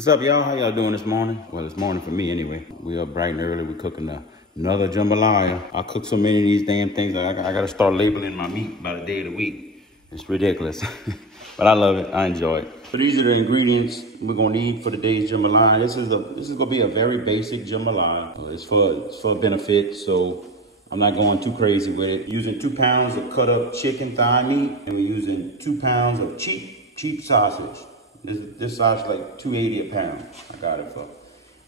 What's up, y'all? How y'all doing this morning? Well, it's morning for me anyway. We up bright and early. We're cooking another jambalaya. I cook so many of these damn things that I got to start labeling my meat by the day of the week. It's ridiculous. But I love it. I enjoy it. So these are the ingredients we're going to need for today's jambalaya. This is going to be a very basic jambalaya. It's for benefit, so I'm not going too crazy with it. Using 2 pounds of cut up chicken thigh meat, and we're using 2 pounds of cheap sausage. This sausage like $2.80 a pound. I got it for.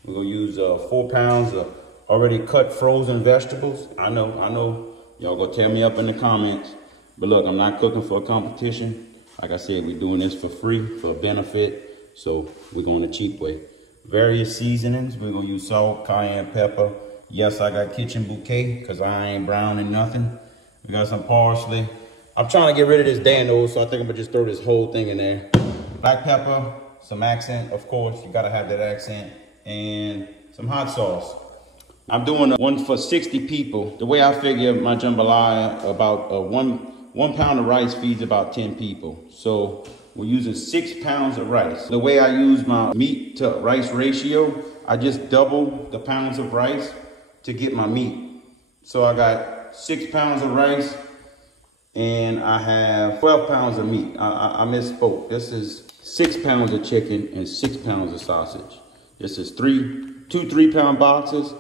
We're gonna use 4 pounds of already cut frozen vegetables. I know. Y'all gonna tear me up in the comments. But look, I'm not cooking for a competition. Like I said, we're doing this for free, for a benefit. So we're going the cheap way. Various seasonings. We're gonna use salt, cayenne pepper. Yes, I got kitchen bouquet because I ain't browning nothing. We got some parsley. I'm trying to get rid of this dano, so I think I'm gonna just throw this whole thing in there. Black pepper, some accent, of course, you gotta have that accent, and some hot sauce. I'm doing one for 60 people. The way I figure my jambalaya, about one pound of rice feeds about 10 people. So we're using 6 pounds of rice. The way I use my meat to rice ratio, I just double the pounds of rice to get my meat. So I got 6 pounds of rice, and I have 12 pounds of meat. I misspoke. This is 6 pounds of chicken and 6 pounds of sausage. This is two 3-pound boxes,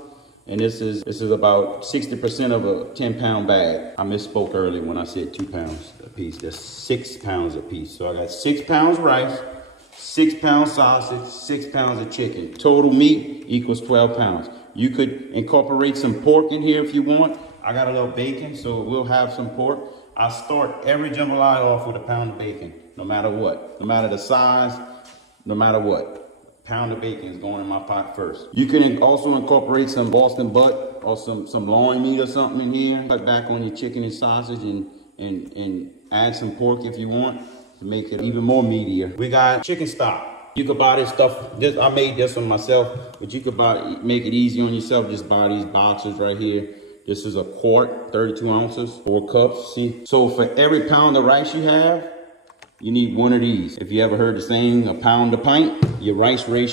and this is about 60% of a 10-pound bag. I misspoke earlier when I said 2 pounds a piece. That's 6 pounds a piece. So I got 6 pounds rice, 6 pounds sausage, 6 pounds of chicken. Total meat equals 12 pounds. You could incorporate some pork in here if you want. I got a little bacon, so we'll have some pork. I start every jambalaya off with a pound of bacon, no matter what. No matter the size, no matter what. Pound of bacon is going in my pot first. You can also incorporate some Boston butt or some loin meat or something in here. Cut back on your chicken and sausage and add some pork if you want to make it even more meatier. We got chicken stock. You could buy this stuff. I made this one myself, but you could make it easy on yourself. Just buy these boxes right here. This is a quart, 32 ounces, 4 cups, see? So for every pound of rice you have, you need one of these. If you ever heard the saying, a pound a pint, your rice to liquid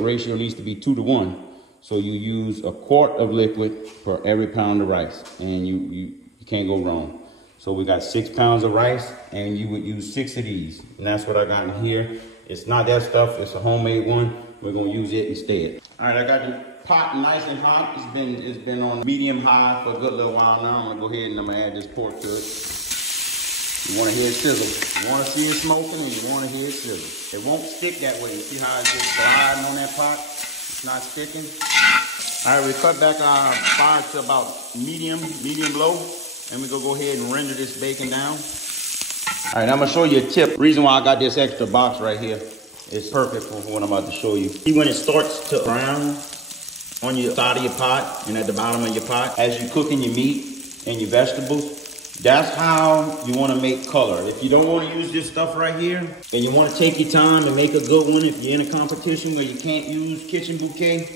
ratio needs to be 2 to 1. So you use a quart of liquid for every pound of rice, and you can't go wrong. So we got 6 pounds of rice, and you would use 6 of these. And that's what I got in here. It's not that stuff, it's a homemade one. We're gonna use it instead. All right, I got the pot nice and hot. It's been on medium high for a good little while now. I'm gonna go ahead and I'm gonna add this pork to it. You wanna hear it sizzle. You wanna see it smoking, and you wanna hear it sizzle. It won't stick that way. You see how it's just sliding on that pot? It's not sticking. All right, we cut back our fire to about medium low, and we're gonna go ahead and render this bacon down. All right, I'm gonna show you a tip. The reason why I got this extra box right here is perfect for what I'm about to show you. See, when it starts to brown on your side of your pot and at the bottom of your pot, as you're cooking your meat and your vegetables, that's how you want to make color. If you don't want to use this stuff right here, then you want to take your time and make a good one. If you're in a competition where you can't use kitchen bouquet,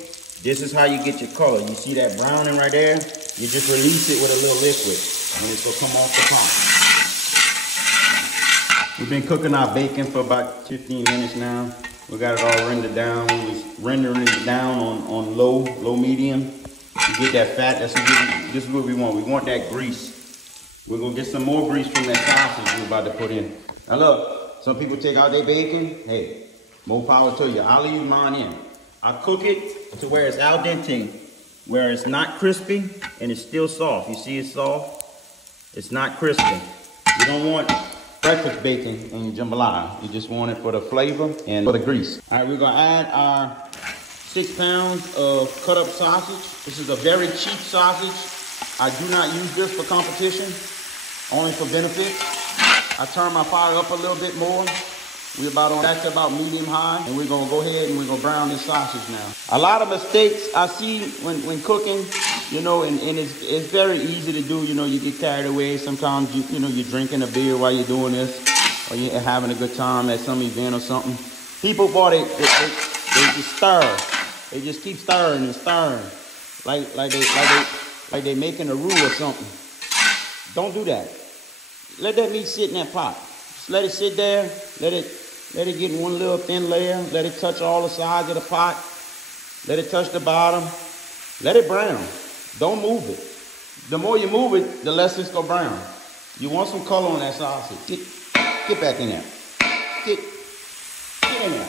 this is how you get your color. You see that browning right there? You just release it with a little liquid and it's gonna come off the pot. We've been cooking our bacon for about 15 minutes now. We got it all rendered down. We're rendering it down on low medium. To get that fat, this is what we want. We want that grease. We're gonna get some more grease from that sausage we're about to put in. Now look, some people take out their bacon. Hey, more power to you. I'll leave mine in. I cook it to where it's al dente, where it's not crispy and it's still soft. You see it's soft? It's not crispy. You don't want breakfast bacon in your jambalaya. You just want it for the flavor and for the grease. All right, we're gonna add our 6 pounds of cut up sausage. This is a very cheap sausage. I do not use this for competition, only for benefit. I turn my fire up a little bit more. We're back to about medium high, and we're gonna go ahead and we're gonna brown this sausage now. A lot of mistakes I see when cooking, you know, and it's very easy to do. You know, you get carried away. Sometimes you're drinking a beer while you're doing this, or you're having a good time at some event or something. People thought they just stir. They just keep stirring and stirring, like they making a roux or something. Don't do that. Let that meat sit in that pot. Just let it sit there. Let Let it get one little thin layer. Let it touch all the sides of the pot. Let it touch the bottom. Let it brown. Don't move it. The more you move it, the less it's gonna brown. You want some color on that sausage. Get back in there. Get in there.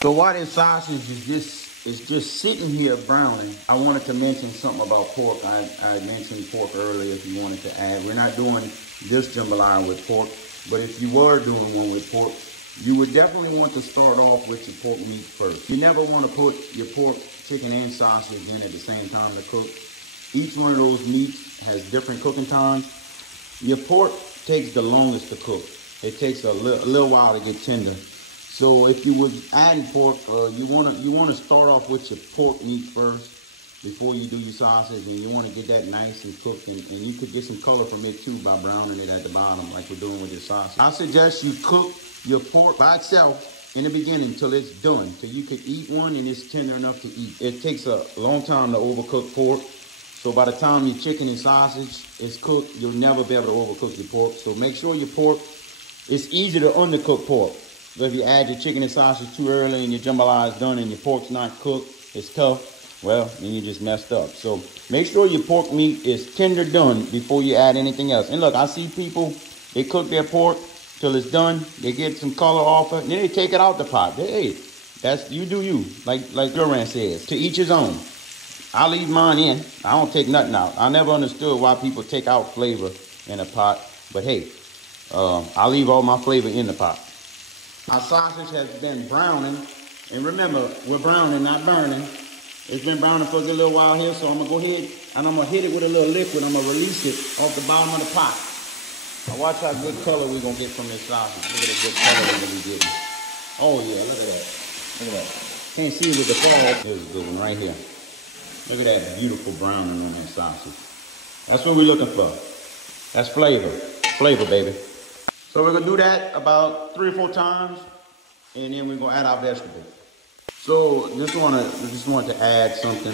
So while this sausage is just sitting here browning, I wanted to mention something about pork. I mentioned pork earlier if you wanted to add. We're not doing this jambalaya with pork, but if you were doing one with pork, you would definitely want to start off with your pork meat first. You never want to put your pork, chicken, and sausage in at the same time to cook. Each one of those meats has different cooking times. Your pork takes the longest to cook. It takes a little while to get tender. So if you was adding pork, you wanna start off with your pork meat first before you do your sausage, and you want to get that nice and cooked, and you could get some color from it too by browning it at the bottom like we're doing with your sausage. I suggest you cook your pork by itself in the beginning until it's done, till you could eat one and it's tender enough to eat. It takes a long time to overcook pork, so by the time your chicken and sausage is cooked, you'll never be able to overcook your pork. So make sure your pork, it's easy to undercook pork. So if you add your chicken and sausage too early and your jambalaya is done and your pork's not cooked, it's tough, well, then you just messed up. So make sure your pork meat is tender done before you add anything else. And look, I see people, they cook their pork till it's done, they get some color off it, and then they take it out the pot. Hey, that's, you do you, like Duran says, to each his own. I leave mine in, I don't take nothing out. I never understood why people take out flavor in a pot, but hey, I leave all my flavor in the pot. Our sausage has been browning, and remember, we're browning, not burning. It's been browning for a good little while here, so I'm gonna go ahead and I'm gonna hit it with a little liquid. I'm gonna release it off the bottom of the pot. Now watch how good color we're gonna get from this sausage. Look at the good color we're gonna be getting. Oh yeah, look at that. Look at that. Can't see it with the flag. There's a good one right here. Look at that beautiful browning on that sausage. That's what we're looking for. That's flavor. Flavor, baby. So we're gonna do that about 3 or 4 times, and then we're gonna add our vegetables. So just wanted to add something.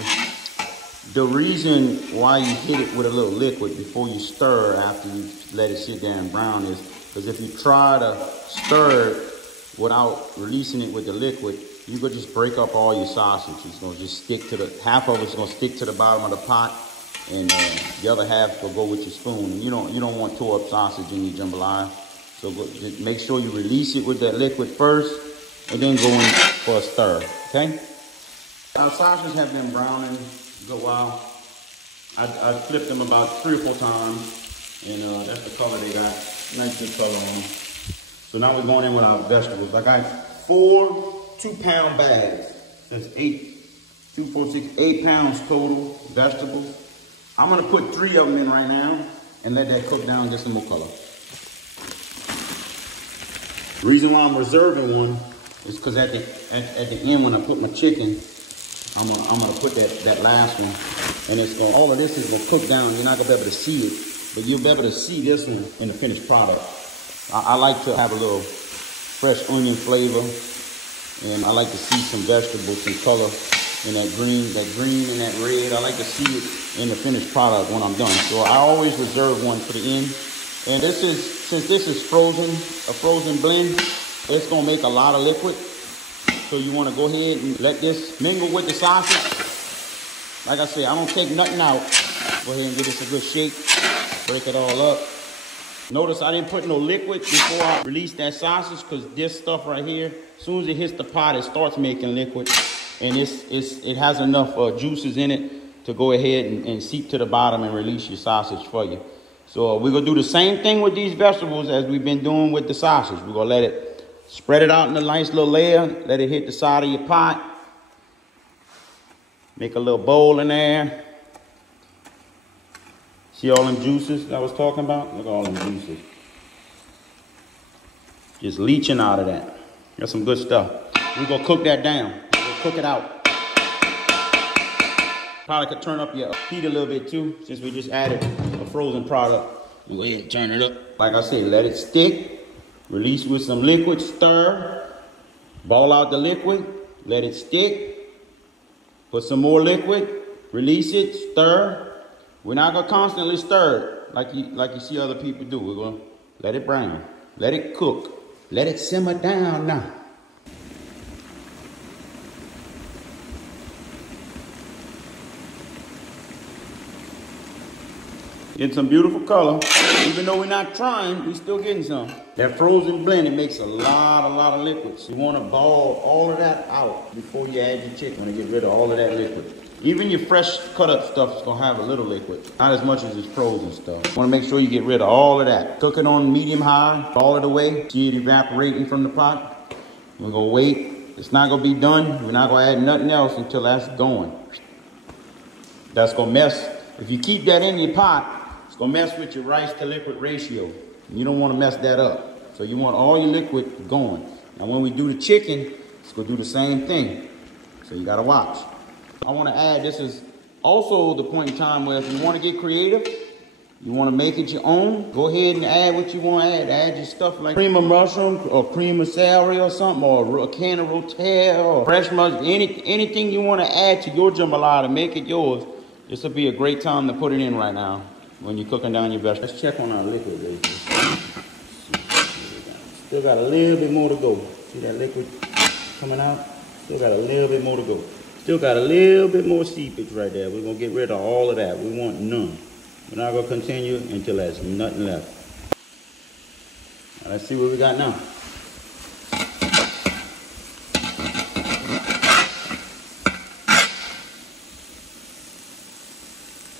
The reason why you hit it with a little liquid before you stir after you let it sit there and brown is because if you try to stir it without releasing it with the liquid, you could just break up all your sausage. It's gonna just stick to the, half of it's gonna stick to the bottom of the pot, and the other half will go with your spoon. And you don't want tore up sausage in your jambalaya. So just make sure you release it with that liquid first, and then go in for a stir, okay? Our sausages have been browning a good while. I flipped them about 3 or 4 times, and that's the color they got. Nice good color on them. So now we're going in with our vegetables. I got 4 2-pound bags. That's 8 pounds total vegetables. I'm gonna put 3 of them in right now and let that cook down and get some more color. The reason why I'm reserving one is because at the end when I put my chicken, I'm gonna put that last one, and it's gonna, all of this is gonna cook down. You're not gonna be able to see it, but you'll be able to see this one in the finished product. I like to have a little fresh onion flavor, and I like to see some vegetables, some color in that green and that red. I like to see it in the finished product when I'm done. So I always reserve one for the end. And this is, since this is frozen, a frozen blend, it's gonna make a lot of liquid. So you wanna go ahead and let this mingle with the sausage. Like I said, I don't take nothing out. Go ahead and give this a good shake, break it all up. Notice I didn't put no liquid before I release that sausage, because this stuff right here, as soon as it hits the pot, it starts making liquid. And it has enough juices in it to go ahead and seep to the bottom and release your sausage for you. So we're gonna do the same thing with these vegetables as we've been doing with the sausage. We're gonna let it, spread it out in a nice little layer, let it hit the side of your pot. Make a little bowl in there. See all them juices I was talking about? Look at all them juices. Just leaching out of that. That's some good stuff. We're gonna cook that down. We're gonna cook it out. Probably could turn up your heat a little bit too, since we just added a frozen product. Go ahead and turn it up. Like I said, let it stick. Release with some liquid, stir. Ball out the liquid, let it stick. Put some more liquid, release it, stir. We're not gonna constantly stir it like you see other people do. We're gonna let it brown, let it cook. Let it simmer down now. Getting some beautiful color. Even though we're not trying, we're still getting some. That frozen blend, it makes a lot of liquids. You want to ball all of that out before you add your chicken. You want to get rid of all of that liquid. Even your fresh cut up stuff is gonna have a little liquid. Not as much as it's frozen stuff. You wanna make sure you get rid of all of that. Cook it on medium high, all of the way. See it evaporating from the pot. We're gonna wait. It's not gonna be done. We're not gonna add nothing else until that's going. That's gonna mess. If you keep that in your pot, it's gonna mess with your rice to liquid ratio. You don't wanna mess that up. So you want all your liquid going. Now when we do the chicken, it's gonna do the same thing. So you gotta watch. I want to add, this is also the point in time where if you want to get creative, you want to make it your own, go ahead and add what you want to add. Add your stuff like cream of mushroom or cream of celery or something, or a can of rotel or fresh mushroom, anything you want to add to your jambalaya to make it yours. This will be a great time to put it in right now when you're cooking down your vegetables. Let's check on our liquid, ladies. Still got a little bit more to go. See that liquid coming out? Still got a little bit more to go. Still got a little bit more seepage right there. We're gonna get rid of all of that. We want none. We're not gonna continue until there's nothing left. Now, let's see what we got now.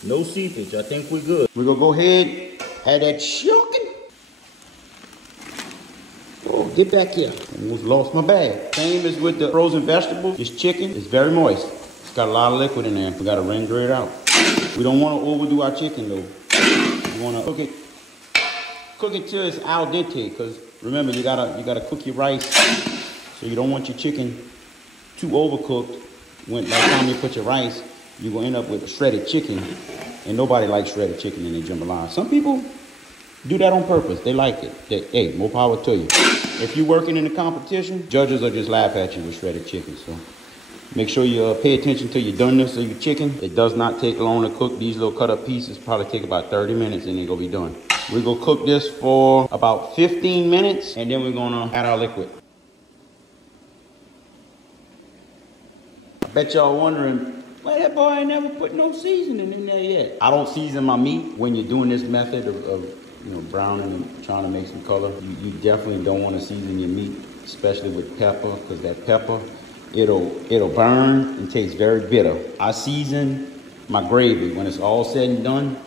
No seepage, I think we're good. We're gonna go ahead, add that shucking. Oh, get back here. Almost lost my bag. Same as with the frozen vegetables. This chicken is very moist. It's got a lot of liquid in there. We gotta render it out. We don't wanna overdo our chicken though. We wanna cook it till it's al dente, because remember you gotta cook your rice. So you don't want your chicken too overcooked. By the time you put your rice, you're gonna end up with shredded chicken. And nobody likes shredded chicken in their jambalaya. Some people do that on purpose. They like it. Hey, more power to you. If you're working in a competition, judges will just laugh at you with shredded chicken. So make sure you pay attention to your doneness of your chicken. It does not take long to cook. These little cut up pieces probably take about 30 minutes and they're gonna be done. We're gonna cook this for about 15 minutes and then we're gonna add our liquid. I bet y'all wondering, why that boy ain't never put no seasoning in there yet? I don't season my meat when you're doing this method of browning and trying to make some color. You definitely don't want to season your meat, especially with pepper, because that pepper, it'll burn and taste very bitter. I season my gravy when it's all said and done.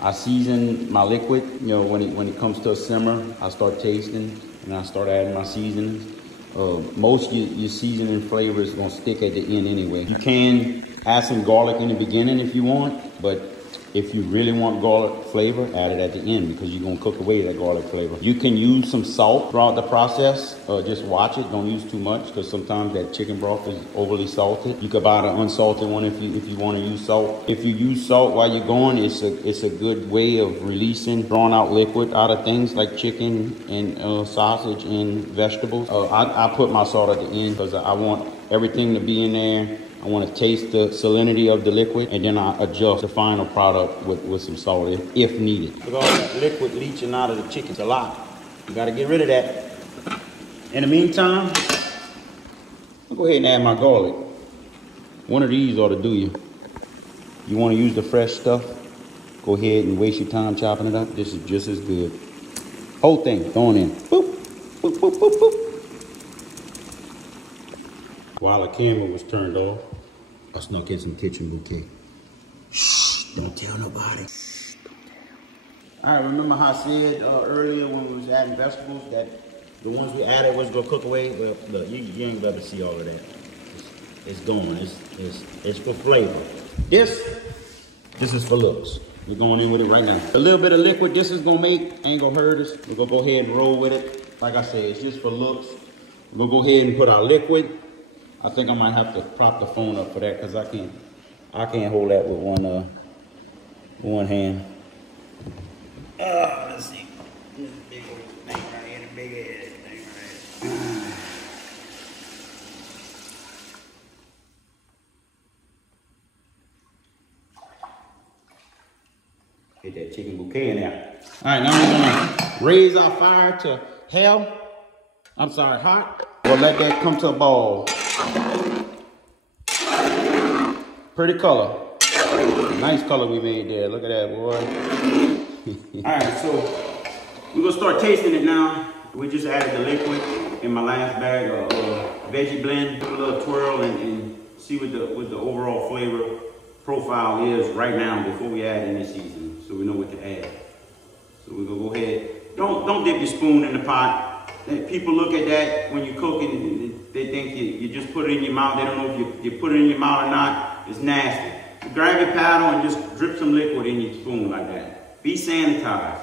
I season my liquid, when it comes to a simmer, I start tasting and I start adding my seasonings. Most your seasoning flavor is gonna stick at the end anyway. You can add some garlic in the beginning if you want, but if you really want garlic flavor, add it at the end because you're gonna cook away that garlic flavor. You can use some salt throughout the process. Just watch it, don't use too much because sometimes that chicken broth is overly salted. You could buy the unsalted one if you want to use salt. If you use salt while you're going, it's a good way of releasing drawn out liquid out of things like chicken and sausage and vegetables. I put my salt at the end because I want everything to be in there. I want to taste the salinity of the liquid, and then I adjust the final product with some salt if needed. Look at all that liquid leaching out of the chicken. It's a lot. You got to get rid of that. In the meantime, I'll go ahead and add my garlic. One of these ought to do you. You want to use the fresh stuff? Go ahead and waste your time chopping it up. This is just as good. Whole thing thrown in. Boop, boop, boop, boop, boop. While the camera was turned off, I snuck in some kitchen bouquet. Shh, don't tell nobody. Shh, don't tell. All right, remember how I said earlier when we was adding vegetables that the ones we added was gonna cook away? Well, look, you ain't gonna see all of that. It's going, it's for flavor. This is for looks. We're going in with it right now. A little bit of liquid this is gonna make ain't gonna hurt us. We're gonna go ahead and roll with it. Like I said, it's just for looks. We're gonna go ahead and put our liquid. I think I might have to prop the phone up for that because I can't hold that with one hand. Let's see. This big old thing right here, the big ass thing right here. Get that chicken bouquet in there. All right, now we're gonna raise our fire to hell. I'm sorry, hot. We'll let that come to a ball. Pretty color. Nice color we made there. Look at that, boy. All right, so we're gonna start tasting it now. We just added the liquid in my last bag of veggie blend. Give it a little twirl and see what the overall flavor profile is right now before we add any seasoning, so we know what to add. So we're gonna go ahead. Don't dip your spoon in the pot. People look at that when you're cooking, they think you just put it in your mouth. They don't know if you put it in your mouth or not. It's nasty. You grab your paddle and just drip some liquid in your spoon like that. Be sanitized.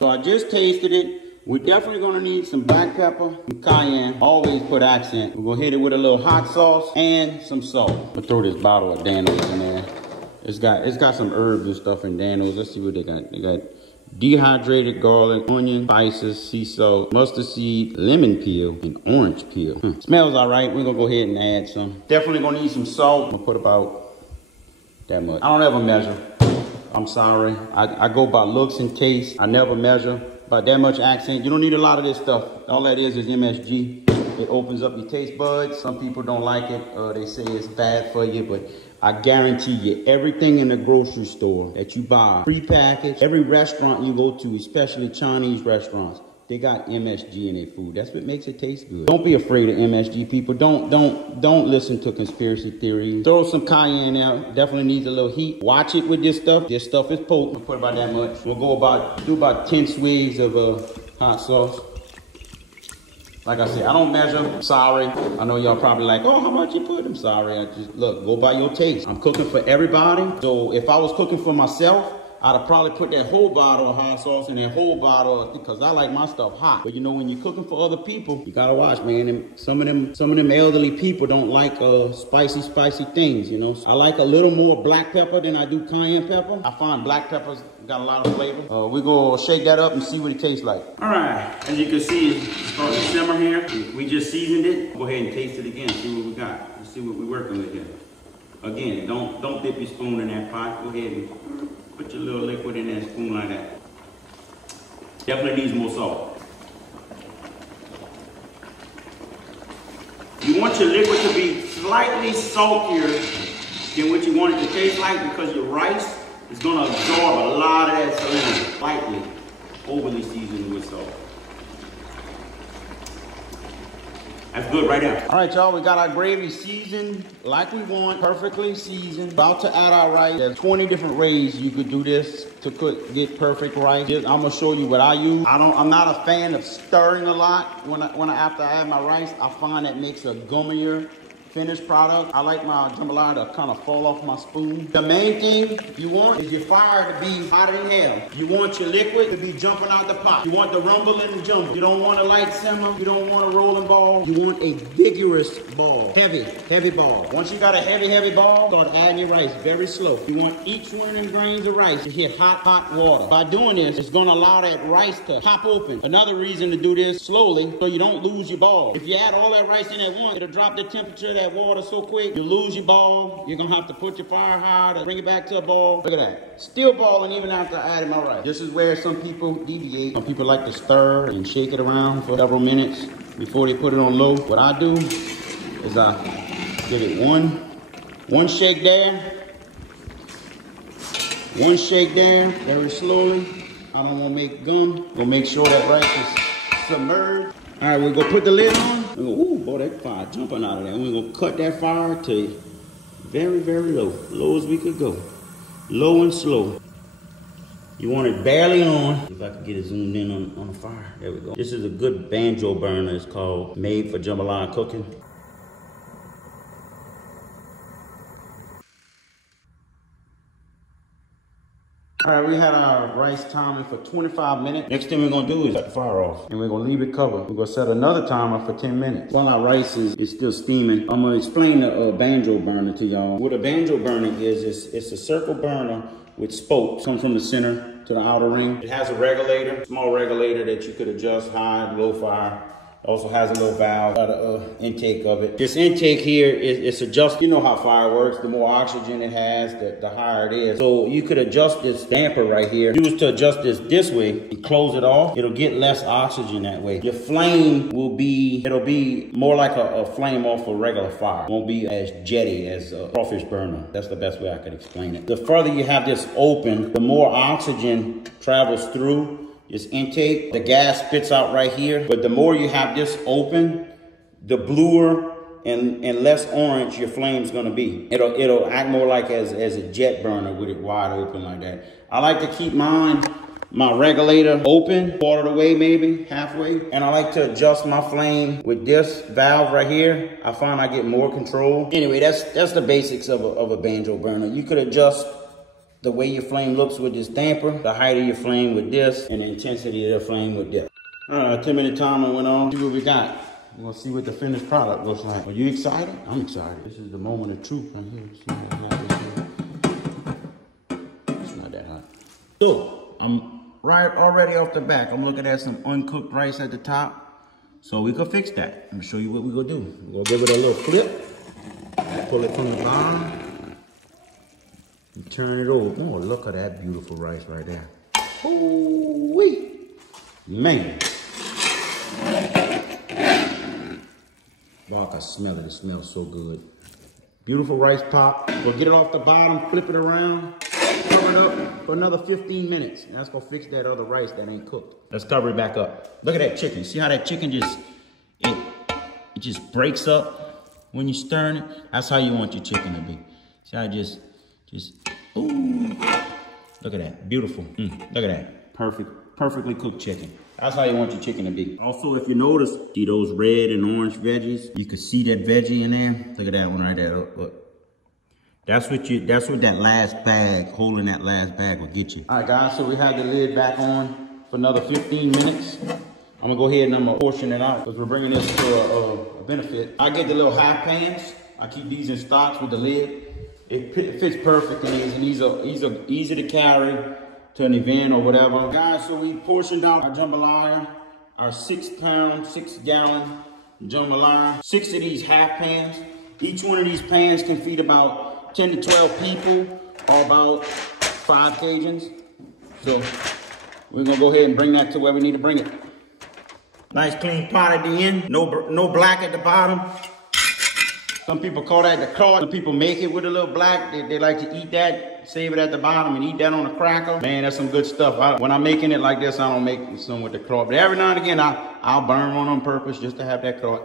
So I just tasted it. We're definitely gonna need some black pepper, some cayenne. Always put accent. We're gonna hit it with a little hot sauce and some salt. I'm gonna throw this bottle of Dano's in there. It's got some herbs and stuff in Dano's. Let's see what they got. They got dehydrated garlic, onion, spices, sea salt, mustard seed, lemon peel, and orange peel. Smells all right. We're gonna go ahead and add some. Definitely gonna need some salt. I'm gonna put about that much. I don't ever measure. I'm sorry. I go by looks and taste. I never measure. About that much accent. You don't need a lot of this stuff. All that is MSG. It opens up your taste buds. Some people don't like it. They say it's bad for you, but I guarantee you, everything in the grocery store that you buy, prepackaged, every restaurant you go to, especially Chinese restaurants, they got MSG in their food. That's what makes it taste good. Don't be afraid of MSG, people. Don't listen to conspiracy theories. Throw some cayenne out. Definitely needs a little heat. Watch it with this stuff. This stuff is potent. We'll put about that much. We'll go do about 10 swigs of hot sauce. Like I said, I don't measure. I'm sorry. I know y'all probably like, oh, how much you put? I'm sorry. I just, look, go by your taste. I'm cooking for everybody. So if I was cooking for myself, I'd have probably put that whole bottle of hot sauce in that whole bottle because I like my stuff hot. But you know, when you're cooking for other people, you gotta watch, man. And some of them elderly people don't like spicy things, you know. So I like a little more black pepper than I do cayenne pepper. I find black peppers got a lot of flavor. We go shake that up and see what it tastes like. All right, as you can see, it's starting to simmer here. We just seasoned it. Go ahead and taste it again. See what we got. Let's see what we're working with here. Again, don't dip your spoon in that pot. Go ahead and put your little liquid in that spoon like that. Definitely needs more salt. You want your liquid to be slightly saltier than what you want it to taste like because your rice is going to absorb a lot of that salinity. Slightly overly seasoned with salt. That's good right there. All right, y'all, we got our gravy seasoned like we want, perfectly seasoned. About to add our rice. There's 20 different ways you could do this to get perfect rice. I'm gonna show you what I use. I'm not a fan of stirring a lot after I add my rice. I find that makes a gummier finished product. I like my jambalaya to kind of fall off my spoon. The main thing you want is your fire to be hotter than hell. You want your liquid to be jumping out the pot. You want the rumble and the jumble. You don't want a light simmer. You don't want a rolling ball. You want a vigorous ball. Heavy ball. Once you got a heavy ball, start adding your rice very slow. You want each one of them grains of rice to hit hot water. By doing this, it's gonna allow that rice to pop open. Another reason to do this slowly, so you don't lose your ball. If you add all that rice in at once, it'll drop the temperature of that water so quick, you lose your ball. You're gonna have to put your fire high to bring it back to a ball. Look at that. Still balling even after adding my rice. This is where some people deviate. Some people like to stir and shake it around for several minutes before they put it on low. What I do is I give it one shake there, one shake there, very slowly. I don't wanna make gum. Gonna make sure that rice is submerged. All right, we're gonna put the lid on. We're gonna, ooh, boy, that fire jumping out of there. We're gonna cut that fire to very, very low. Low as we could go. Low and slow. You want it barely on. If I could get it zoomed in on the fire. There we go. This is a good Banjo burner. It's called, made for jambalaya cooking. All right, we had our rice timing for 25 minutes. Next thing we're gonna do is cut the fire off. And we're gonna leave it covered. We're gonna set another timer for 10 minutes. While our rice is still steaming, I'm gonna explain the Banjo burner to y'all. What a Banjo burner is it's a circle burner with spokes. Comes from the center to the outer ring. It has a regulator, small regulator that you could adjust high, low fire. Also has a little valve, got an intake of it. This intake here it's adjust. You know how fire works. The more oxygen it has, the higher it is. So you could adjust this damper right here. Use to adjust this way. You close it off. It'll get less oxygen that way. Your flame will be, it'll be more like a flame off a regular fire. It won't be as jetty as a crawfish burner. That's the best way I can explain it. The further you have this open, the more oxygen travels through this intake. The gas spits out right here, but the more you have this open, the bluer and less orange your flame's gonna be. It'll act more like as a jet burner with it wide open like that. I like to keep my regulator open, quarter the way, maybe halfway. And I like to adjust my flame with this valve right here. I find I get more control. Anyway, that's the basics of a banjo burner. You could adjust the way your flame looks with this damper, the height of your flame with this, and the intensity of the flame with this. All right, 10-minute timer went on. See what we got. We're gonna see what the finished product looks like. Are you excited? I'm excited. This is the moment of truth right here. It's not that hot. So, I'm right already off the back. I'm looking at some uncooked rice at the top. So we could fix that. Let me show you what we're gonna do. We're gonna give it a little flip. Pull it from the bottom. And turn it over. Oh, look at that beautiful rice right there. Ooh-wee. Man. Wow, I can smell it. It smells so good. Beautiful rice pop. We'll get it off the bottom, flip it around, cover it up for another 15 minutes. And that's gonna fix that other rice that ain't cooked. Let's cover it back up. Look at that chicken. See how that chicken it just breaks up when you're stirring it? That's how you want your chicken to be. See how it just, ooh. Look at that, beautiful. Look at that, perfectly cooked chicken. That's how you want your chicken to be. Also, if you notice, see those red and orange veggies? You can see that veggie in there. Look at that one right there, look. That's what that last bag, holding that last bag will get you. All right, guys, so we have the lid back on for another 15 minutes. I'm gonna go ahead and I'm gonna portion it out because we're bringing this to a benefit. I get the little half pans. I keep these in stocks with the lid. It fits perfect in these, and these are easy to carry to an event or whatever. Guys, so we portioned out our jambalaya, our 6-pound, 6-gallon jambalaya. 6 of these half pans. Each one of these pans can feed about 10 to 12 people, or about 5 Cajuns. So we're gonna go ahead and bring that to where we need to bring it. Nice clean pot at the end, no black at the bottom. Some people call that the craw. Some people make it with a little black. They like to eat that, save it at the bottom and eat that on a cracker. Man, that's some good stuff. When I'm making it like this, I don't make some with the craw. But every now and again, I'll burn one on purpose just to have that craw.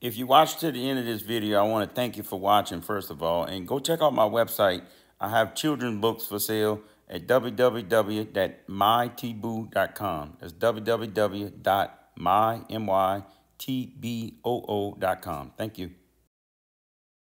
If you watched to the end of this video, I want to thank you for watching, first of all. And go check out my website. I have children's books for sale at www.mytboo.com. That's www.mytboo.com. Thank you.